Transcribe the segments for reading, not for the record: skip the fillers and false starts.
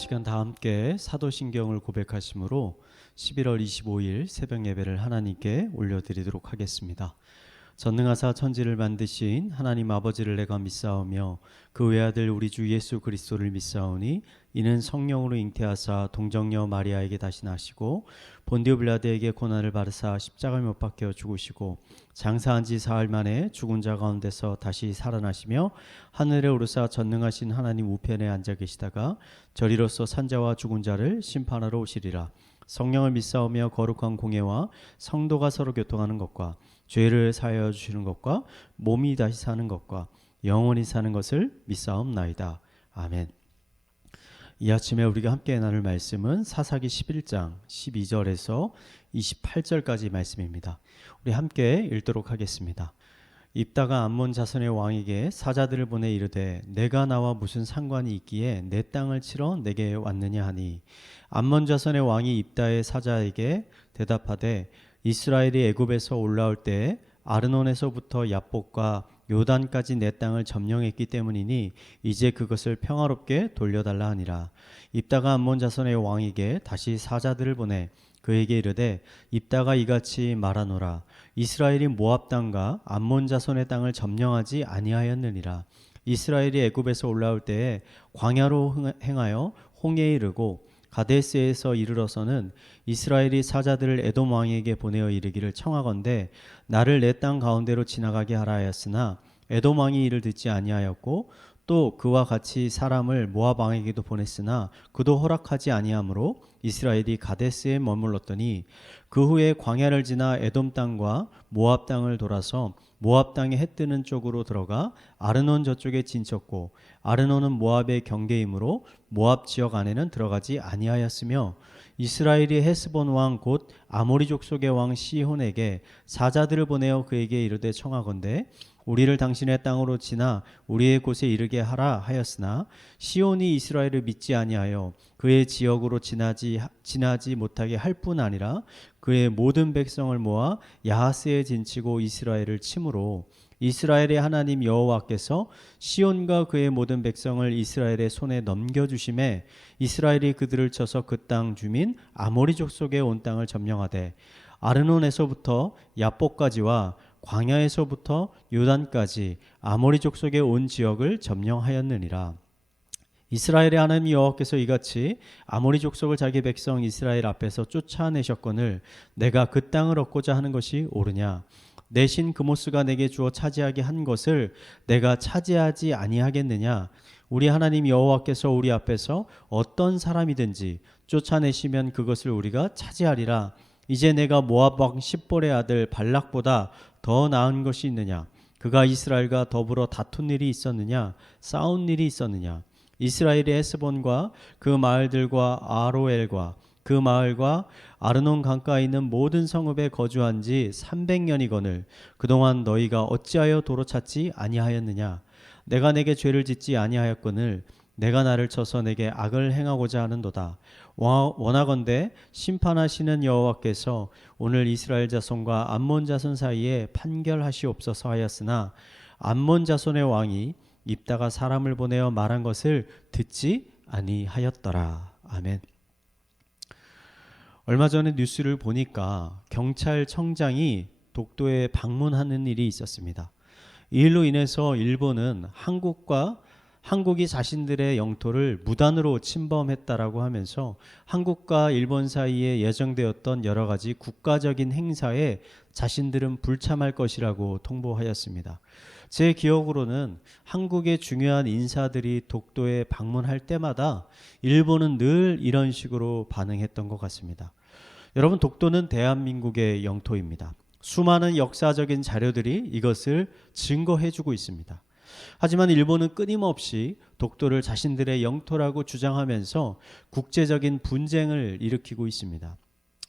시간 다 함께 사도신경을 고백하심으로 11월 25일 새벽 예배를 하나님께 올려드리도록 하겠습니다. 전능하사 천지를 만드신 하나님 아버지를 내가 믿사오며 그 외아들 우리 주 예수 그리스도를 믿사오니 이는 성령으로 잉태하사 동정녀 마리아에게 다시 나시고 본디오 빌라드에게 고난을 받으사 십자가에 못 박혀 죽으시고 장사한 지 사흘 만에 죽은 자 가운데서 다시 살아나시며 하늘에 오르사 전능하신 하나님 우편에 앉아 계시다가 저리로서 산자와 죽은 자를 심판하러 오시리라. 성령을 믿사오며 거룩한 공예와 성도가 서로 교통하는 것과 죄를 사하여 주시는 것과 몸이 다시 사는 것과 영원히 사는 것을 믿사옵나이다. 아멘. 이 아침에 우리가 함께 나눌 말씀은 사사기 11장 12절에서 28절까지 말씀입니다. 우리 함께 읽도록 하겠습니다. 입다가 암몬 자손의 왕에게 사자들을 보내 이르되 내가 나와 무슨 상관이 있기에 내 땅을 치러 내게 왔느냐 하니 암몬 자손의 왕이 입다의 사자에게 대답하되 이스라엘이 애굽에서 올라올 때 아르논에서부터 야복과 요단까지 내 땅을 점령했기 때문이니 이제 그것을 평화롭게 돌려달라 하니라. 입다가 암몬 자손의 왕에게 다시 사자들을 보내 그에게 이르되 입다가 이같이 말하노라. 이스라엘이 모압 땅과 암몬 자손의 땅을 점령하지 아니하였느니라. 이스라엘이 애굽에서 올라올 때에 광야로 행하여 홍해에 이르고 가데스에서 이르러서는 이스라엘이 사자들을 에돔 왕에게 보내어 이르기를 청하건대 나를 내 땅 가운데로 지나가게 하라 하였으나 에돔 왕이 이를 듣지 아니하였고 또 그와 같이 사람을 모압 왕에게도 보냈으나 그도 허락하지 아니하므로 이스라엘이 가데스에 머물렀더니 그 후에 광야를 지나 에돔 땅과 모압 땅을 돌아서 모압 땅에 해 뜨는 쪽으로 들어가 아르논 저쪽에 진쳤고 아르논은 모압의 경계이므로 모압 지역 안에는 들어가지 아니하였으며 이스라엘이 헤스본 왕 곧 아모리 족속의 왕 시혼에게 사자들을 보내어 그에게 이르되 청하건대 우리를 당신의 땅으로 지나 우리의 곳에 이르게 하라 하였으나 시온이 이스라엘을 믿지 아니하여 그의 지역으로 지나지 못하게 할 뿐 아니라 그의 모든 백성을 모아 야하스에 진치고 이스라엘을 치므로 이스라엘의 하나님 여호와께서 시온과 그의 모든 백성을 이스라엘의 손에 넘겨주심에 이스라엘이 그들을 쳐서 그 땅 주민 아모리 족속의 온 땅을 점령하되 아르논에서부터 야복까지와 광야에서부터 요단까지 아모리 족속의 온 지역을 점령하였느니라. 이스라엘의 하나님 여호와께서 이같이 아모리 족속을 자기 백성 이스라엘 앞에서 쫓아내셨거늘 내가 그 땅을 얻고자 하는 것이 옳으냐? 내 신 그모스가 내게 주어 차지하게 한 것을 내가 차지하지 아니하겠느냐? 우리 하나님 여호와께서 우리 앞에서 어떤 사람이든지 쫓아내시면 그것을 우리가 차지하리라. 이제 내가 모압 왕 십볼의 아들 발락보다 더 나은 것이 있느냐? 그가 이스라엘과 더불어 다툰 일이 있었느냐? 싸운 일이 있었느냐? 이스라엘의 헤스본과 그 마을들과 아로엘과 그 마을과 아르논 강가에 있는 모든 성읍에 거주한 지 300년이거늘 그동안 너희가 어찌하여 도로 찾지 아니하였느냐? 내가 내게 죄를 짓지 아니하였거늘 내가 나를 쳐서 내게 악을 행하고자 하는도다. 원하건대 심판하시는 여호와께서 오늘 이스라엘 자손과 암몬 자손 사이에 판결하시옵소서 하였으나 암몬 자손의 왕이 입다가 사람을 보내어 말한 것을 듣지 아니하였더라. 아멘. 얼마 전에 뉴스를 보니까 경찰청장이 독도에 방문하는 일이 있었습니다. 이 일로 인해서 일본은 한국이 자신들의 영토를 무단으로 침범했다라고 하면서 한국과 일본 사이에 예정되었던 여러 가지 국가적인 행사에 자신들은 불참할 것이라고 통보하였습니다. 제 기억으로는 한국의 중요한 인사들이 독도에 방문할 때마다 일본은 늘 이런 식으로 반응했던 것 같습니다. 여러분, 독도는 대한민국의 영토입니다. 수많은 역사적인 자료들이 이것을 증거해주고 있습니다. 하지만 일본은 끊임없이 독도를 자신들의 영토라고 주장하면서 국제적인 분쟁을 일으키고 있습니다.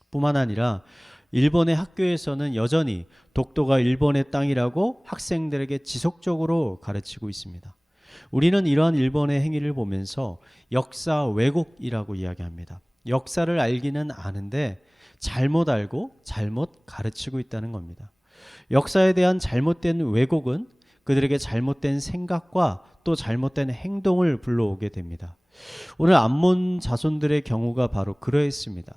뿐만 아니라 일본의 학교에서는 여전히 독도가 일본의 땅이라고 학생들에게 지속적으로 가르치고 있습니다. 우리는 이러한 일본의 행위를 보면서 역사 왜곡이라고 이야기합니다. 역사를 알기는 아는데 잘못 알고 잘못 가르치고 있다는 겁니다. 역사에 대한 잘못된 왜곡은 그들에게 잘못된 생각과 또 잘못된 행동을 불러오게 됩니다. 오늘 암몬 자손들의 경우가 바로 그러했습니다.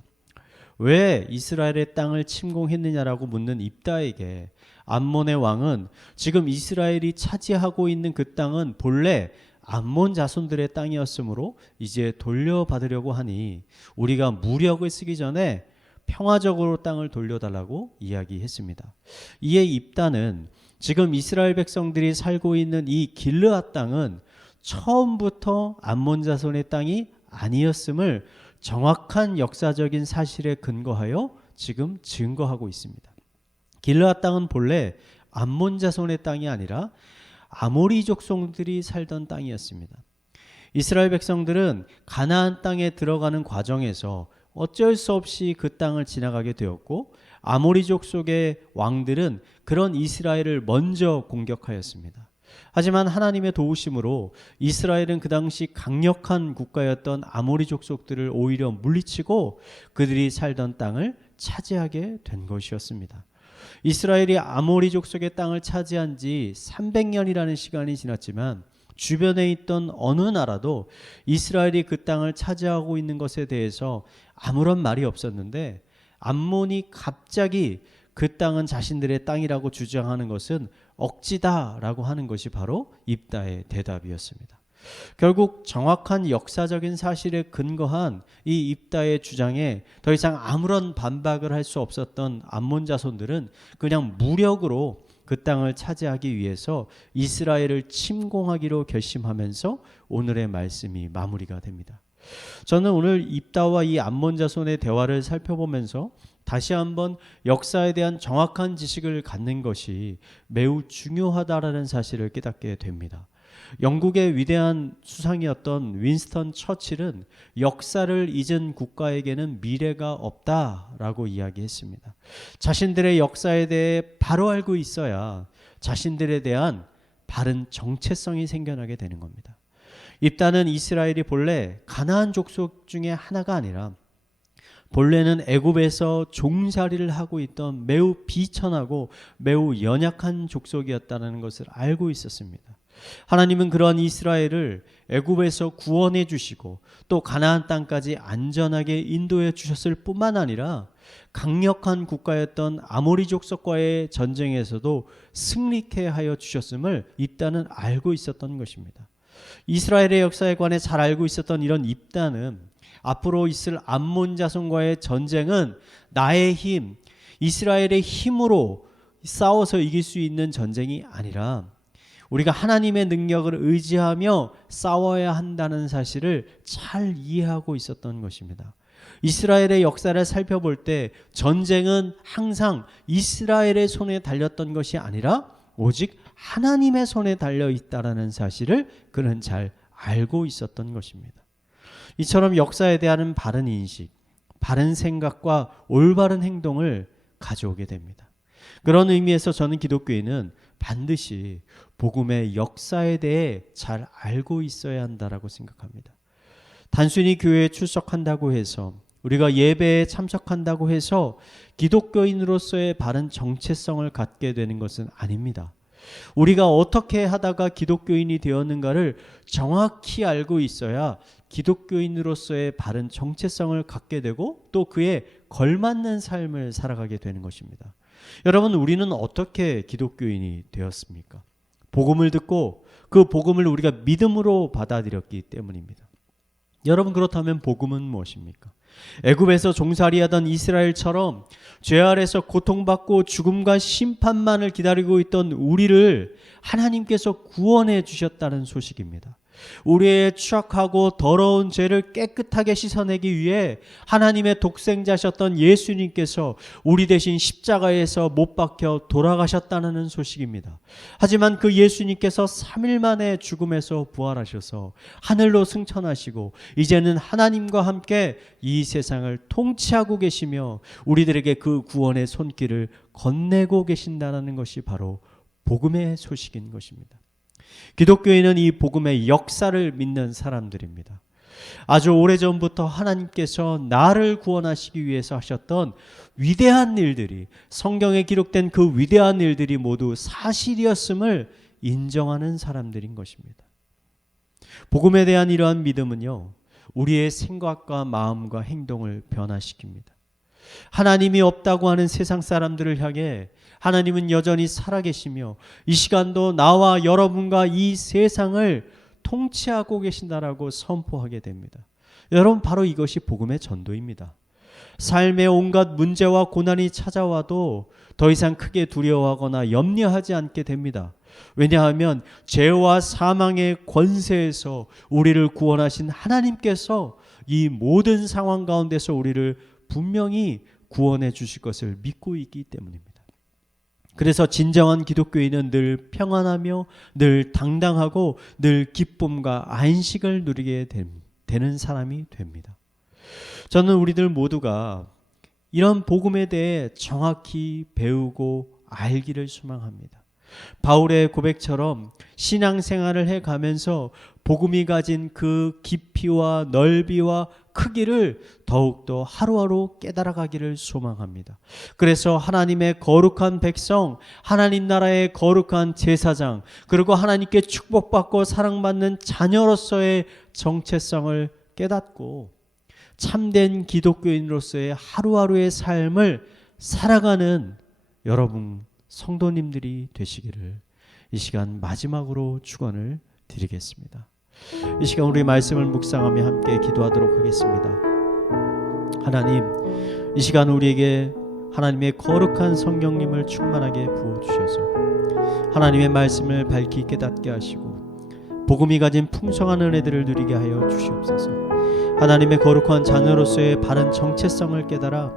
왜 이스라엘의 땅을 침공했느냐라고 묻는 입다에게 암몬의 왕은 지금 이스라엘이 차지하고 있는 그 땅은 본래 암몬 자손들의 땅이었으므로 이제 돌려받으려고 하니 우리가 무력을 쓰기 전에 평화적으로 땅을 돌려달라고 이야기했습니다. 이에 입다는 지금 이스라엘 백성들이 살고 있는 이 길르앗 땅은 처음부터 암몬 자손의 땅이 아니었음을 정확한 역사적인 사실에 근거하여 지금 증거하고 있습니다. 길르앗 땅은 본래 암몬 자손의 땅이 아니라 아모리 족속들이 살던 땅이었습니다. 이스라엘 백성들은 가나안 땅에 들어가는 과정에서 어쩔 수 없이 그 땅을 지나가게 되었고 아모리 족속의 왕들은 그런 이스라엘을 먼저 공격하였습니다. 하지만 하나님의 도우심으로 이스라엘은 그 당시 강력한 국가였던 아모리 족속들을 오히려 물리치고 그들이 살던 땅을 차지하게 된 것이었습니다. 이스라엘이 아모리 족속의 땅을 차지한 지 300년이라는 시간이 지났지만 주변에 있던 어느 나라도 이스라엘이 그 땅을 차지하고 있는 것에 대해서 아무런 말이 없었는데 암몬이 갑자기 그 땅은 자신들의 땅이라고 주장하는 것은 억지다라고 하는 것이 바로 입다의 대답이었습니다. 결국 정확한 역사적인 사실에 근거한 이 입다의 주장에 더 이상 아무런 반박을 할 수 없었던 암몬 자손들은 그냥 무력으로 그 땅을 차지하기 위해서 이스라엘을 침공하기로 결심하면서 오늘의 말씀이 마무리가 됩니다. 저는 오늘 입다와 이 암몬 자손의 대화를 살펴보면서 다시 한번 역사에 대한 정확한 지식을 갖는 것이 매우 중요하다라는 사실을 깨닫게 됩니다. 영국의 위대한 수상이었던 윈스턴 처칠은 역사를 잊은 국가에게는 미래가 없다라고 이야기했습니다. 자신들의 역사에 대해 바로 알고 있어야 자신들에 대한 바른 정체성이 생겨나게 되는 겁니다. 입다는 이스라엘이 본래 가나안 족속 중에 하나가 아니라 본래는 애굽에서 종살이를 하고 있던 매우 비천하고 매우 연약한 족속이었다는 것을 알고 있었습니다. 하나님은 그러한 이스라엘을 애굽에서 구원해 주시고 또 가나안 땅까지 안전하게 인도해 주셨을 뿐만 아니라 강력한 국가였던 아모리 족속과의 전쟁에서도 승리케 하여 주셨음을 입다는 알고 있었던 것입니다. 이스라엘의 역사에 관해 잘 알고 있었던 이런 입다는 앞으로 있을 암몬 자손과의 전쟁은 나의 힘, 이스라엘의 힘으로 싸워서 이길 수 있는 전쟁이 아니라 우리가 하나님의 능력을 의지하며 싸워야 한다는 사실을 잘 이해하고 있었던 것입니다. 이스라엘의 역사를 살펴볼 때 전쟁은 항상 이스라엘의 손에 달렸던 것이 아니라 오직 하나님의 손에 달려 있다라는 사실을 그는 잘 알고 있었던 것입니다. 이처럼 역사에 대한 바른 인식, 바른 생각과 올바른 행동을 가져오게 됩니다. 그런 의미에서 저는 기독교인은 반드시 복음의 역사에 대해 잘 알고 있어야 한다라고 생각합니다. 단순히 교회에 출석한다고 해서 우리가 예배에 참석한다고 해서 기독교인으로서의 바른 정체성을 갖게 되는 것은 아닙니다. 우리가 어떻게 하다가 기독교인이 되었는가를 정확히 알고 있어야 기독교인으로서의 바른 정체성을 갖게 되고 또 그에 걸맞는 삶을 살아가게 되는 것입니다. 여러분, 우리는 어떻게 기독교인이 되었습니까? 복음을 듣고 그 복음을 우리가 믿음으로 받아들였기 때문입니다. 여러분, 그렇다면 복음은 무엇입니까? 애굽에서 종살이하던 이스라엘처럼 죄 아래서 고통받고 죽음과 심판만을 기다리고 있던 우리를 하나님께서 구원해 주셨다는 소식입니다. 우리의 추악하고 더러운 죄를 깨끗하게 씻어내기 위해 하나님의 독생자셨던 예수님께서 우리 대신 십자가에서 못 박혀 돌아가셨다는 소식입니다. 하지만 그 예수님께서 3일 만에 죽음에서 부활하셔서 하늘로 승천하시고 이제는 하나님과 함께 이 세상을 통치하고 계시며 우리들에게 그 구원의 손길을 건네고 계신다는 것이 바로 복음의 소식인 것입니다. 기독교인은 이 복음의 역사를 믿는 사람들입니다. 아주 오래전부터 하나님께서 나를 구원하시기 위해서 하셨던 위대한 일들이, 성경에 기록된 그 위대한 일들이 모두 사실이었음을 인정하는 사람들인 것입니다. 복음에 대한 이러한 믿음은요, 우리의 생각과 마음과 행동을 변화시킵니다. 하나님이 없다고 하는 세상 사람들을 향해 하나님은 여전히 살아계시며 이 시간도 나와 여러분과 이 세상을 통치하고 계신다라고 선포하게 됩니다. 여러분, 바로 이것이 복음의 전도입니다. 삶의 온갖 문제와 고난이 찾아와도 더 이상 크게 두려워하거나 염려하지 않게 됩니다. 왜냐하면 죄와 사망의 권세에서 우리를 구원하신 하나님께서 이 모든 상황 가운데서 우리를 분명히 구원해 주실 것을 믿고 있기 때문입니다. 그래서 진정한 기독교인은 늘 평안하며 늘 당당하고 늘 기쁨과 안식을 누리게 되는 사람이 됩니다. 저는 우리들 모두가 이런 복음에 대해 정확히 배우고 알기를 소망합니다. 바울의 고백처럼 신앙생활을 해가면서 복음이 가진 그 깊이와 넓이와 크기를 더욱더 하루하루 깨달아가기를 소망합니다. 그래서 하나님의 거룩한 백성, 하나님 나라의 거룩한 제사장, 그리고 하나님께 축복받고 사랑받는 자녀로서의 정체성을 깨닫고 참된 기독교인으로서의 하루하루의 삶을 살아가는 여러분 성도님들이 되시기를 이 시간 마지막으로 축원을 드리겠습니다. 이 시간 우리 말씀을 묵상하며 함께 기도하도록 하겠습니다. 하나님, 이 시간 우리에게 하나님의 거룩한 성령님을 충만하게 부어주셔서 하나님의 말씀을 밝히 깨닫게 하시고 복음이 가진 풍성한 은혜들을 누리게 하여 주시옵소서. 하나님의 거룩한 자녀로서의 바른 정체성을 깨달아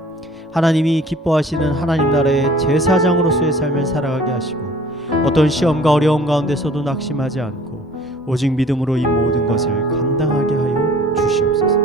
하나님이 기뻐하시는 하나님 나라의 제사장으로서의 삶을 살아가게 하시고 어떤 시험과 어려움 가운데서도 낙심하지 않고 오직 믿음으로 이 모든 것을 감당하게 하여 주시옵소서.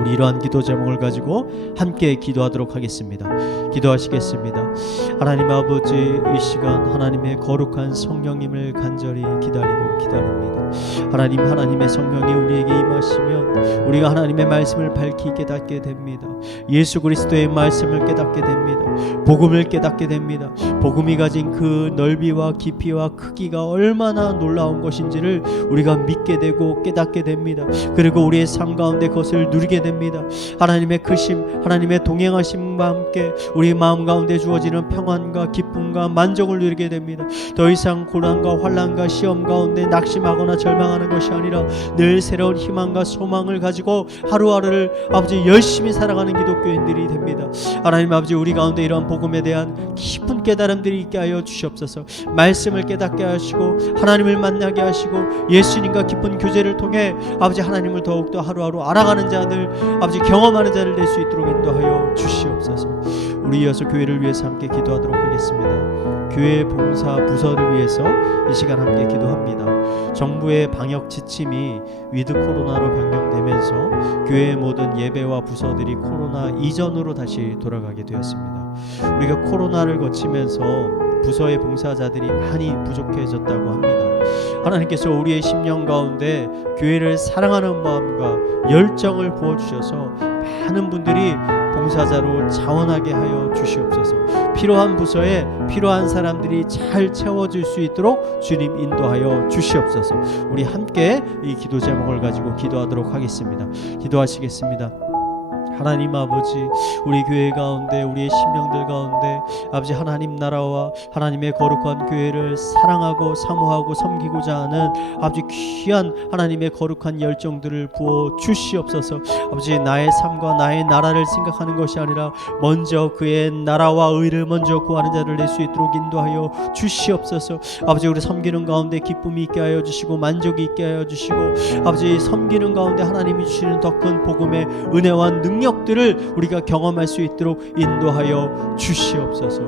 우리 이러한 기도 제목을 가지고 함께 기도하도록 하겠습니다. 기도하시겠습니다. 하나님 아버지, 이 시간 하나님의 거룩한 성령님을 간절히 기다립니다. 하나님의 성령이 우리에게 임하시면 우리가 하나님의 말씀을 밝히 깨닫게 됩니다. 예수 그리스도의 말씀을 깨닫게 됩니다. 복음을 깨닫게 됩니다. 복음이 가진 그 넓이와 깊이와 크기가 얼마나 놀라운 것인지를 우리가 믿게 되고 깨닫게 됩니다. 그리고 우리의 삶 가운데 그것을 누리게 됩니다. 하나님의 크심, 하나님의 동행하심과 함께 우리 마음 가운데 주어지는 평안과 기쁨과 만족을 누리게 됩니다. 더 이상 고난과 환난과 시험 가운데 낙심하거나 절망하는 것이 아니라 늘 새로운 희망과 소망을 가지고 하루하루를 아버지 열심히 살아가는 기독교인들이 됩니다. 하나님 아버지, 우리 가운데 이러한 복음에 대한 깊은 깨달음들이 있게 하여 주시옵소서. 말씀을 깨닫게 하시고 하나님을 만나게 하시고 예수님과 깊은 교제를 통해 아버지 하나님을 더욱더 하루하루 알아가는 자들, 아버지 경험하는 자를 낼 수 있도록 인도하여 주시옵소서. 우리 이어서 교회를 위해서 함께 기도하도록 하겠습니다. 교회 봉사 부서를 위해서 이 시간 함께 기도합니다. 정부의 방역 지침이 위드 코로나로 변경되면서 교회의 모든 예배와 부서들이 코로나 이전으로 다시 돌아가게 되었습니다. 우리가 코로나를 거치면서 부서의 봉사자들이 많이 부족해졌다고 합니다. 하나님께서 우리의 심령 가운데 교회를 사랑하는 마음과 열정을 부어주셔서 많은 분들이 봉사자로 자원하게 하여 주시옵소서. 필요한 부서에 필요한 사람들이 잘 채워질 수 있도록 주님 인도하여 주시옵소서. 우리 함께 이 기도 제목을 가지고 기도하도록 하겠습니다. 기도하시겠습니다. 하나님 아버지, 우리 교회 가운데 우리의 심령들 가운데 아버지 하나님 나라와 하나님의 거룩한 교회를 사랑하고 사모하고 섬기고자 하는 아버지 귀한 하나님의 거룩한 열정들을 부어 주시옵소서. 아버지, 나의 삶과 나의 나라를 생각하는 것이 아니라 먼저 그의 나라와 의를 먼저 구하는 자를 낼 수 있도록 인도하여 주시옵소서. 아버지, 우리 섬기는 가운데 기쁨이 있게 하여 주시고 만족이 있게 하여 주시고 아버지 섬기는 가운데 하나님이 주시는 더 큰 복음의 은혜와 능력들을 우리가 경험할 수 있도록 인도하여 주시옵소서.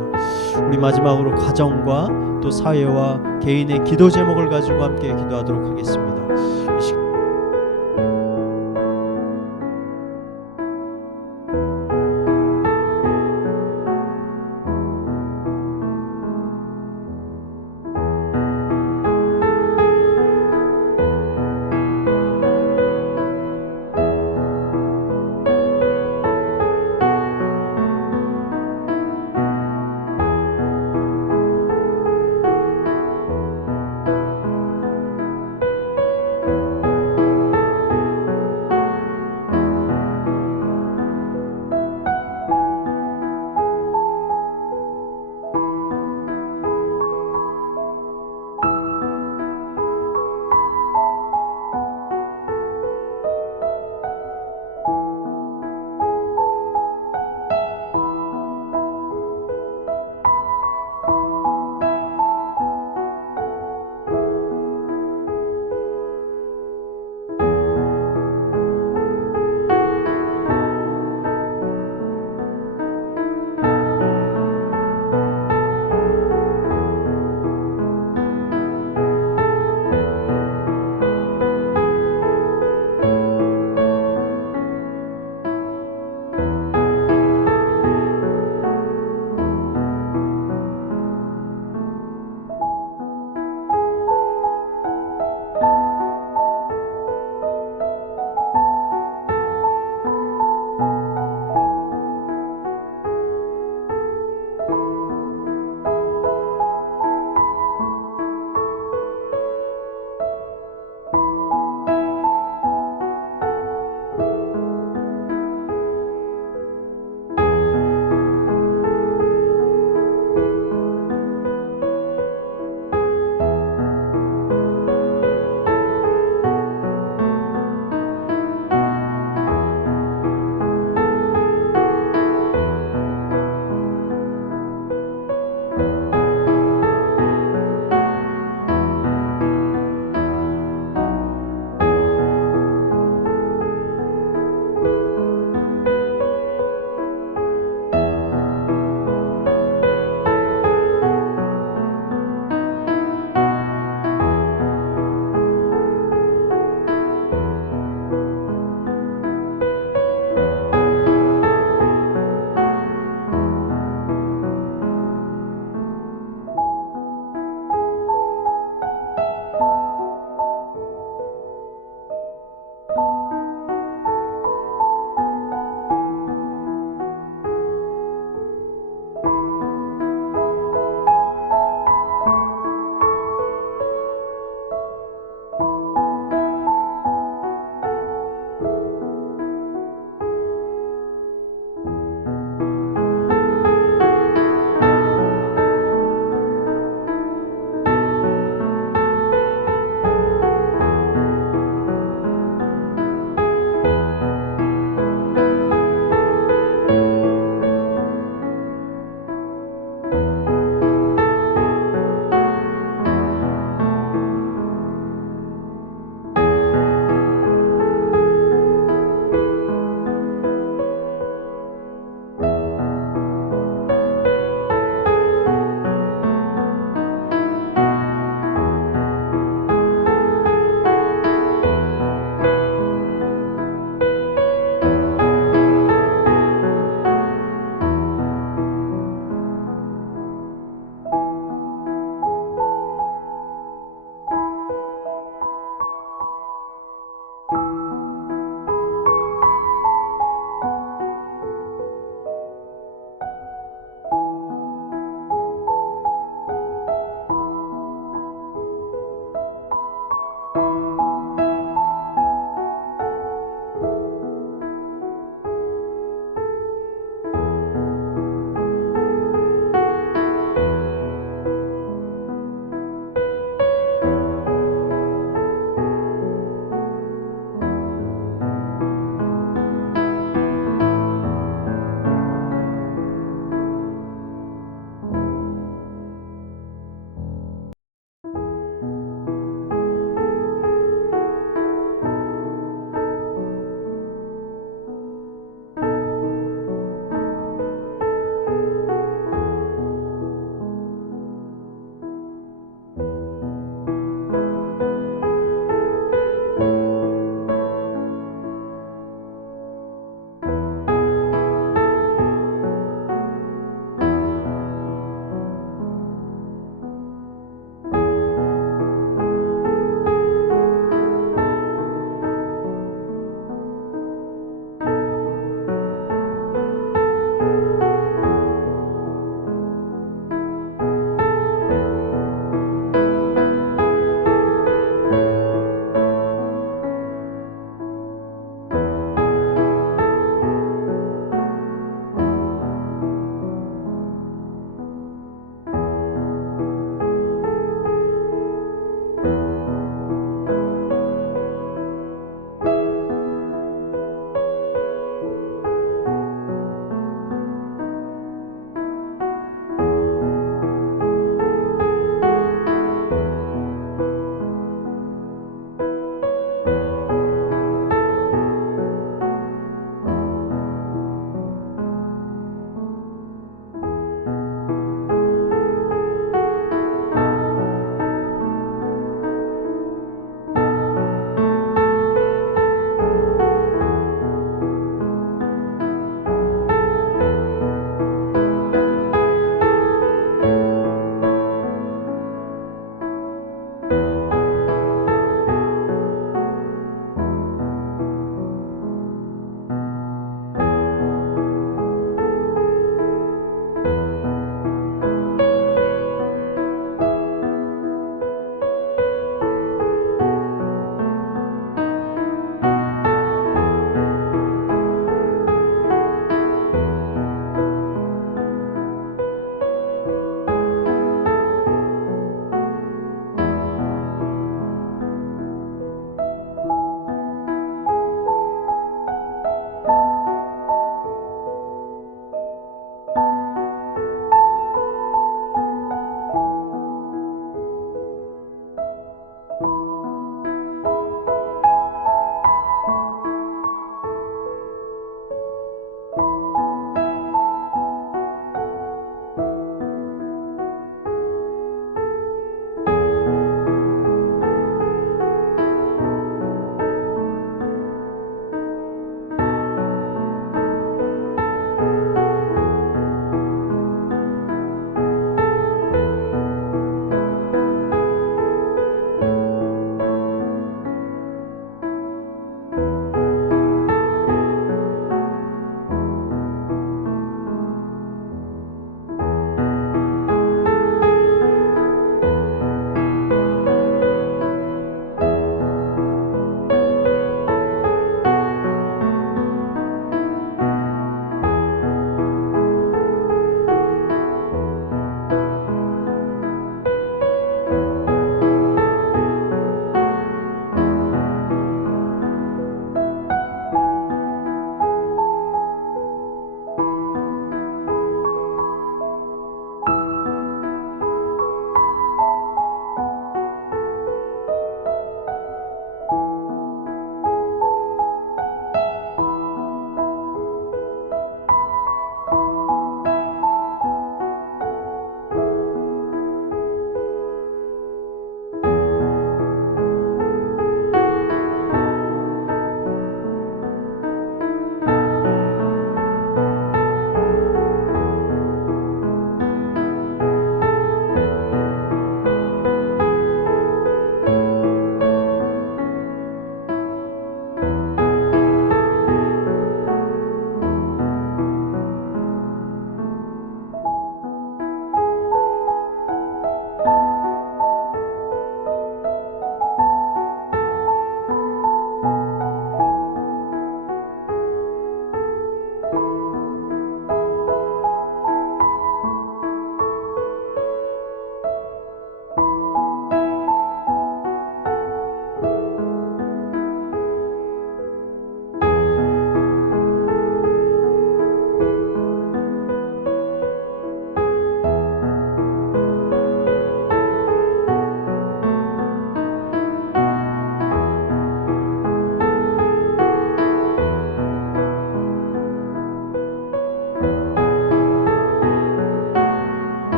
우리 마지막으로 가정과 또 사회와 개인의 기도 제목을 가지고 함께 기도하도록 하겠습니다.